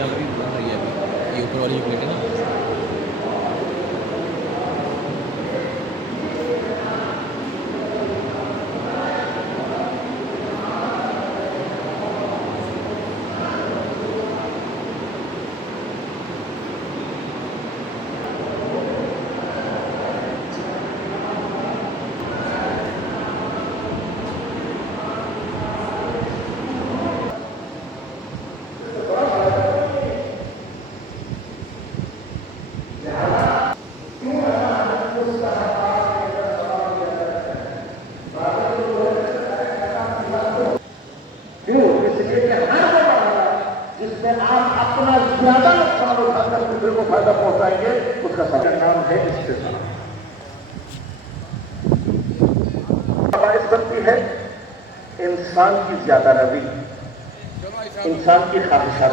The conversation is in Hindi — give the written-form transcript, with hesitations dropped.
यहाँ पर भी बन रही है अभी, ये ऊपर वाली जो प्लेट है ना। इसलिए कि हर वो मामला जिसमें आप अपना ज्यादा नुकसान उठाकर दूसरे को फायदा पहुंचाएंगे, उसका सबका नाम है इस्तेमाल। बाइस बनती है इंसान की ज्यादा रवि, इंसान की ख्वाहिशात।